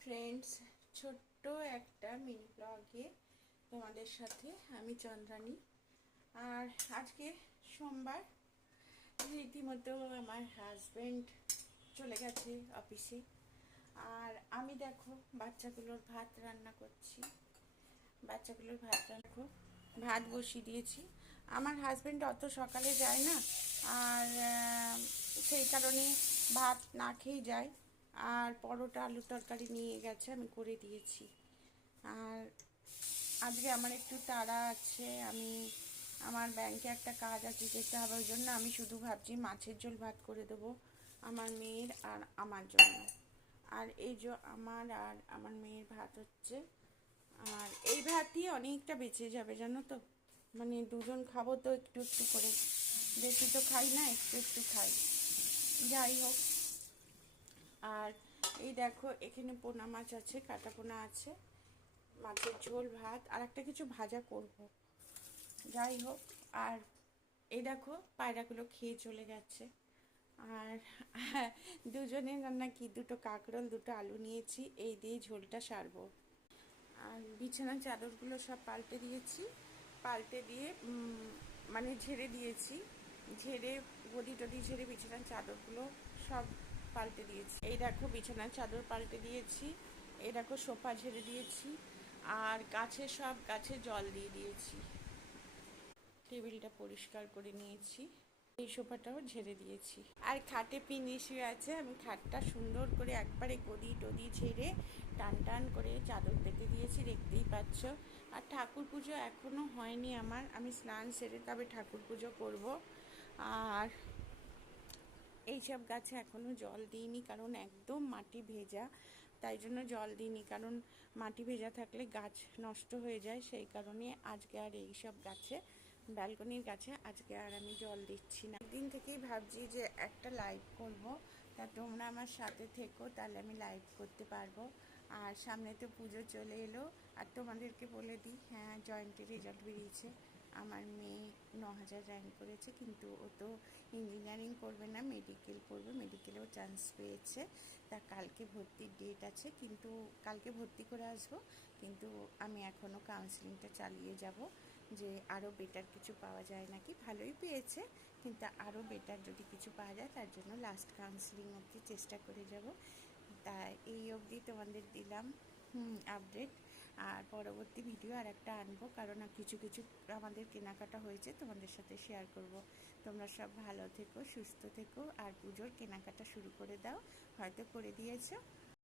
Friends, ছোট্ট একটা mini ব্লগে তোমাদের সাথে আমি চন্দ্রানী। আর আজকে সোমবার, রীতিমতো আমার হাজবেন্ড চলে গেছে অফিসে। আর আমি দেখো বাচ্চাগুলোর ভাত রান্না করছি। ভাত বসিয়ে দিয়েছি। আমার হাজবেন্ড অত সকালে যায় না, আর সেই কারণে ভাত না খেয়ে যায়। আর পরোটা আলু তরকারি নিয়ে গেছে, আমি করে দিয়েছি। আর আজকে আমার একটু তাড়া আছে, আমার ব্যাংকে একটা কাজ আছে, যেতে হবে। ওই জন্য আমি শুধু ভাবছি মাছের ঝোল ভাত করে দেবো আমার মেয়ের আর আমার জন্য। আর এই যে আমার আর আমার মেয়ের ভাত হচ্ছে। আর এই ভাতই অনেকটা বেঁচে যাবে, জানো তো। মানে দুজন খাবো তো একটু একটু করে, বেশি তো খাই না, একটু একটু খাই। যাই হোক, আর এই দেখো এখানে পোনা মাছ আছে, কাটা পোনা আছে, মাছের ঝোল ভাত আর একটা কিছু ভাজা করব। যাই হোক, আর এই দেখো পায়রাগুলো খেয়ে চলে যাচ্ছে। আর দুজনের রান্না কি, দুটো কাঁকরোল দুটো আলু নিয়েছি, এই দিয়ে ঝোলটা সারবো। আর বিছানার চাদরগুলো সব পাল্টে দিয়েছি, পাল্টে দিয়ে মানে ঝেড়ে দিয়েছি, ঝেড়ে গদি টদি ঝেড়ে বিছানার চাদরগুলো সব পাল্টে দিয়েছি। এই দেখো বিছানার চাদর পাল্টে দিয়েছি, এই দেখো সোফা ঝেড়ে দিয়েছি, আর গাছে জল দিয়ে দিয়েছি, টেবিলটা পরিষ্কার করে নিয়েছি, এই সোফাটাও ঝেড়ে দিয়েছি। আর খাটে পিনি শুয়ে আছে, আমি খাটটা সুন্দর করে একবারে গদি টদি ঝেড়ে টান টান করে চাদর পেতে দিয়েছি, দেখতেই পাচ্ছ। আর ঠাকুর পুজো এখনও হয়নি আমার, আমি স্নান সেরে তবে ঠাকুর পুজো করব। আর এইসব গাছে এখনও জল দিইনি, কারণ একদম মাটি ভেজা, তাই জন্য জল দিইনি, কারণ মাটি ভেজা থাকলে গাছ নষ্ট হয়ে যায়। সেই কারণে আজকে আর এইসব গাছে, ব্যালকনির গাছে আজকে আর আমি জল দিচ্ছি না। একদিন থেকেই ভাবছি যে একটা লাইভ করব, তা তোমরা আমার সাথে থেকো, তাহলে আমি লাইভ করতে পারবো। আর সামনে তো পুজো চলে এলো। আর তোমাদেরকে বলে দিই, হ্যাঁ জয়েন্টের রেজাল্ট বেরিয়েছে, আমার মেয়ে 9,000 র্যাঙ্ক করেছে, কিন্তু ও তো ইঞ্জিনিয়ারিং করবে না, মেডিকেল করবে, মেডিকেলেও চান্স পেয়েছে। তা কালকে ভর্তির ডেট আছে, কিন্তু কালকে ভর্তি করে আসবো। কিন্তু আমি এখনও কাউন্সেলিংটা চালিয়ে যাব, যে আরও বেটার কিছু পাওয়া যায় নাকি। ভালোই পেয়েছে, কিন্তু আরও বেটার যদি কিছু পাওয়া যায়, তার জন্য লাস্ট কাউন্সেলিং অবধি চেষ্টা করে যাব। তাই এই অবধি তোমাদের দিলাম আপডেট। আর পরবর্তী ভিডিও আর একটা আনবো, কারণ কিছু কিছু আমাদের কেনাকাটা হয়েছে, তোমাদের সাথে শেয়ার করব। তোমরা সব ভালো থেকো, সুস্থ থেকো, আর পুজোর কেনাকাটা শুরু করে দাও, হয়তো করে দিয়েছো।